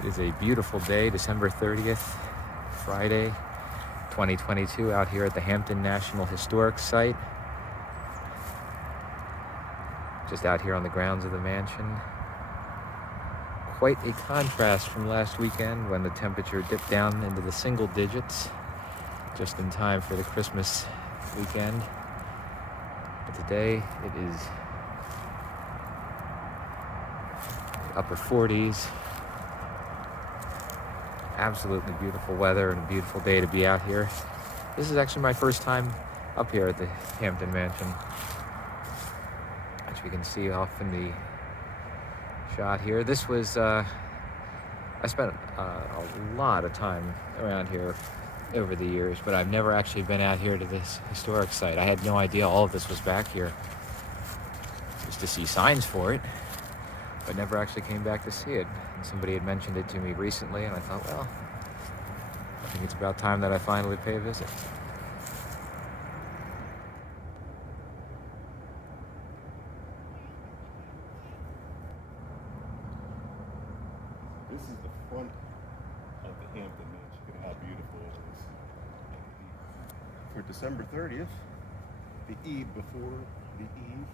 It is a beautiful day, December 30th, Friday, 2022, out here at the Hampton National Historic Site. Just out here on the grounds of the mansion. Quite a contrast from last weekend when the temperature dipped down into the single digits, just in time for the Christmas weekend. But today it is upper 40s. Absolutely beautiful weather and a beautiful day to be out here. This is actually my first time up here at the Hampton Mansion, which we can see off in the shot here. This was, I spent a lot of time around here over the years, but I've never actually been out here to this historic site. I had no idea all of this was back here. Just to see signs for it, but never actually came back to see it. And somebody had mentioned it to me recently, and I thought, well, I think it's about time that I finally pay a visit. This is the front of the Hampton Mansion. Look at how beautiful it is. For December 30th, the eve before the eve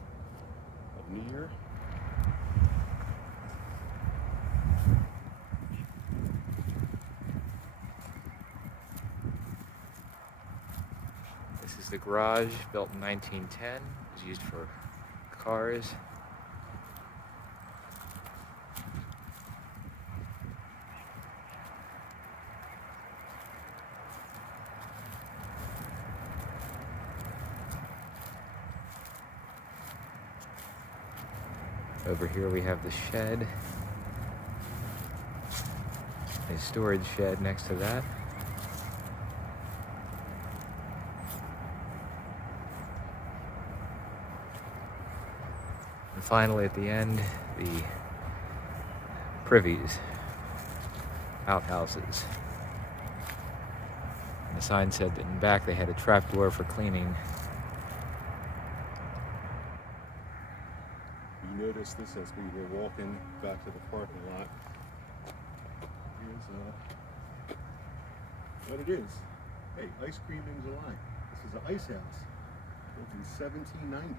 of New Year. This is the garage, built in 1910. It was used for cars. Over here we have the shed, a storage shed next to that. And finally at the end, the privies, outhouses. And the sign said that in back they had a trap door for cleaning. You notice this as we were walking back to the parking lot. Here's what it is. Hey, ice cream in July. This is an ice house built in 1790.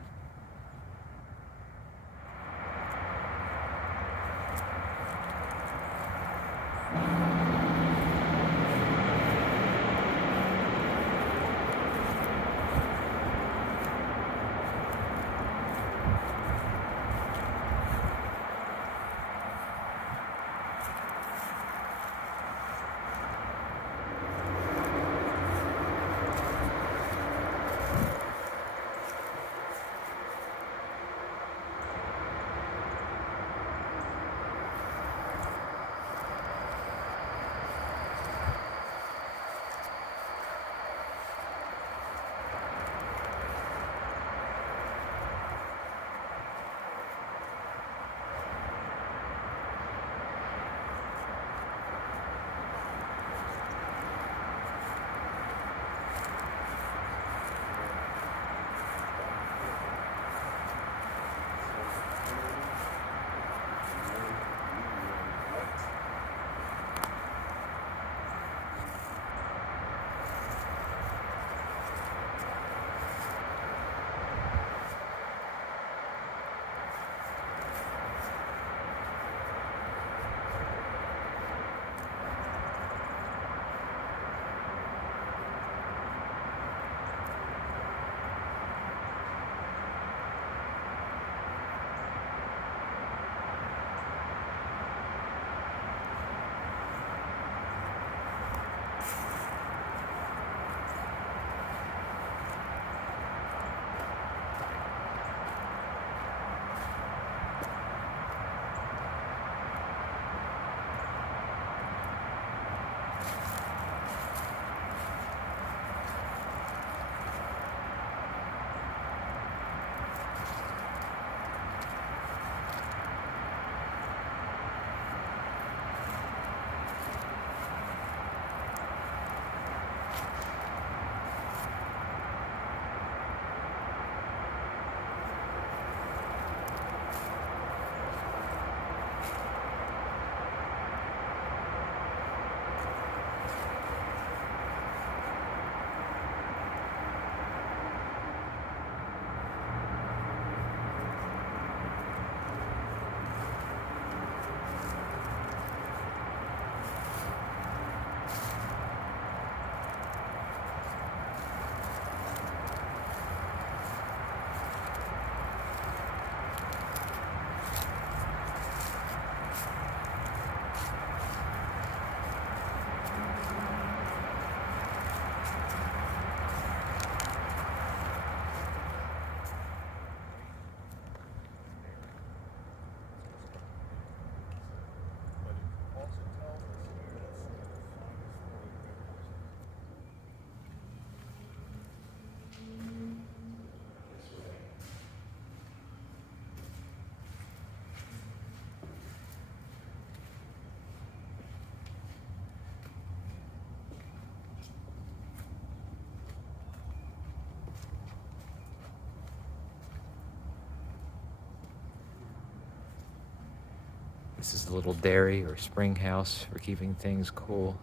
This is a little dairy or spring house for keeping things cool.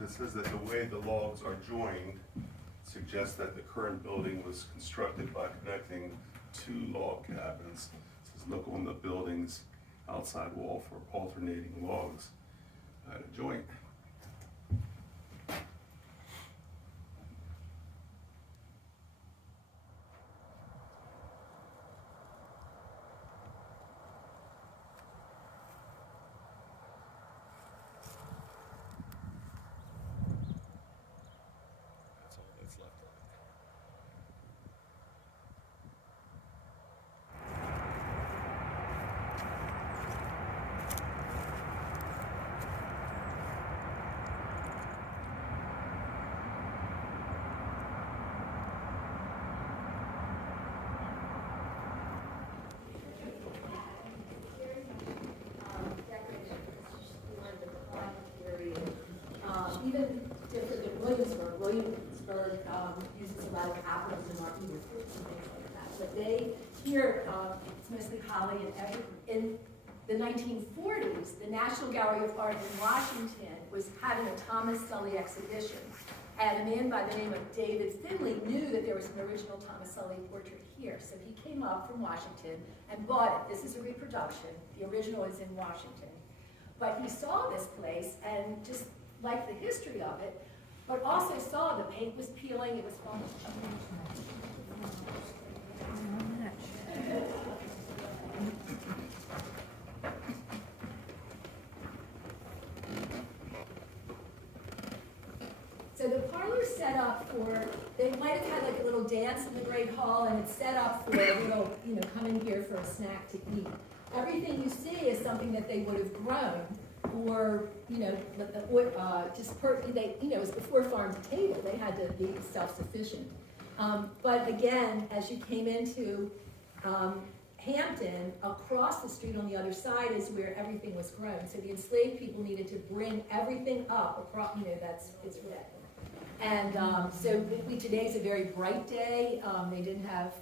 It says that the way the logs are joined suggests that the current building was constructed by connecting two log cabins. It says look on the building's outside wall for alternating logs at a joint. That's all that's left of it. Even different than Williamsburg. Williamsburg uses a lot of apples and Martin Luther fruits and things like that. But they, here, it's mostly holly and evergreen. In the 1940s, the National Gallery of Art in Washington was having a Thomas Sully exhibition. And a man by the name of David Finley knew that there was an original Thomas Sully portrait here. So he came up from Washington and bought it. This is a reproduction. The original is in Washington. But he saw this place and just liked the history of it, but also saw the paint was peeling, it was falling. So the parlor's set up for, they might have had like a little dance in the Great Hall, and it's set up for a little, come in here for a snack to eat. Everything you see is something that they would have grown, or, it was before farm to table, they had to be self-sufficient. But again, as you came into Hampton, across the street on the other side is where everything was grown. So the enslaved people needed to bring everything up across, it's red. And so today's a very bright day. They didn't have,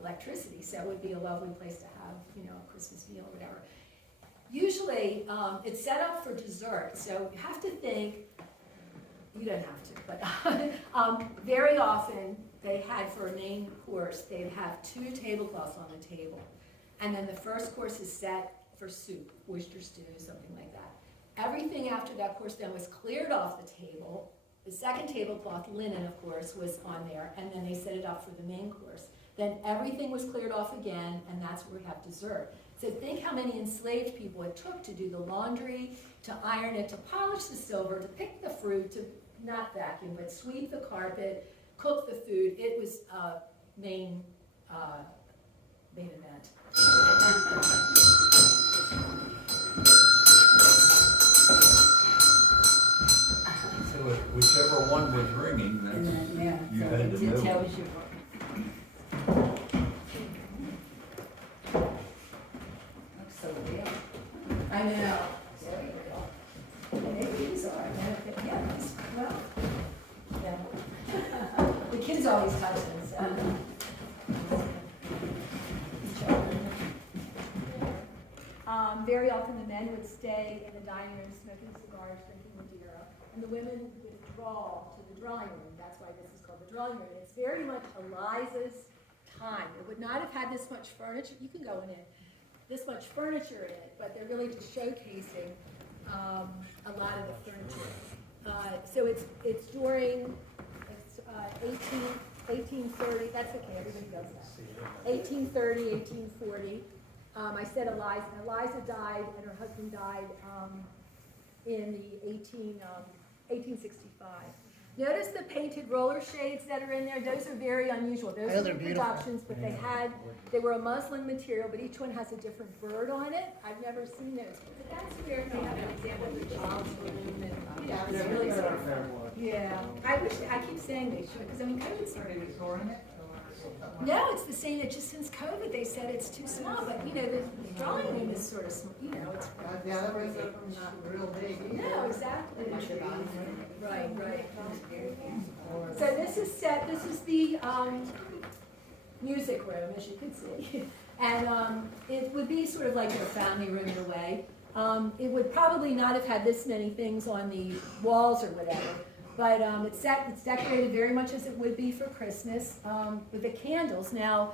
electricity, so it would be a lovely place to have, a Christmas meal or whatever. Usually, it's set up for dessert, so you have to think, you don't have to, but very often they had for a main course, they'd have 2 tablecloths on the table. And then the first course is set for soup, oyster stew, something like that. Everything after that course then was cleared off the table. The second tablecloth, linen of course, was on there, and then they set it up for the main course. Then everything was cleared off again, and that's where we have dessert. So think how many enslaved people it took to do the laundry, to iron it, to polish the silver, to pick the fruit, to not vacuum, but sweep the carpet, cook the food. It was a main event. So whichever one was ringing, that's, you had to know. Looks so real. I know. Very real. Maybe these are. Yeah, well, yeah. The kids always touch them, so. Very often the men would stay in the dining room smoking cigars, drinking Madeira, and the women would withdraw to the drawing room. That's why this is called the drawing room. It's very much Eliza's time. It would not have had this much furniture. You can go in it. This much furniture in it, but they're really just showcasing a lot of the furniture. So it's during 1830. That's okay. Everybody does that. 1830, 1840. I said Eliza. Eliza died, and her husband died in the 1865. Notice the painted roller shades that are in there. Those are very unusual. Those are productions, but they were a muslin material, but each one has a different bird on it. I've never seen those. But that's where they have an example of the child's room. And, it's really sort of, yeah. I keep saying they should, because COVID started. No, it's the same. It's just since COVID, they said it's too small. But the drawing room is sort of small. It's The other ones are not real big. no, exactly. Right. So this is set. This is the music room, as you can see, and it would be sort of like your family room in a way. It would probably not have had this many things on the walls or whatever. But it's decorated very much as it would be for Christmas with the candles. Now,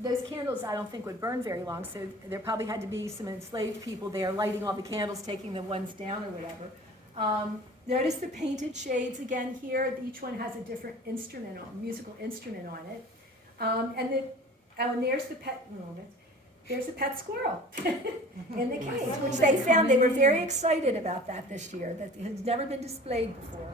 those candles I don't think would burn very long, so there probably had to be some enslaved people there lighting all the candles, taking the ones down or whatever. Notice the painted shades again here. Each one has a different musical instrument on it. And there's the pet. There's a pet squirrel in the case, which they found. They were very excited about that this year. That has never been displayed before.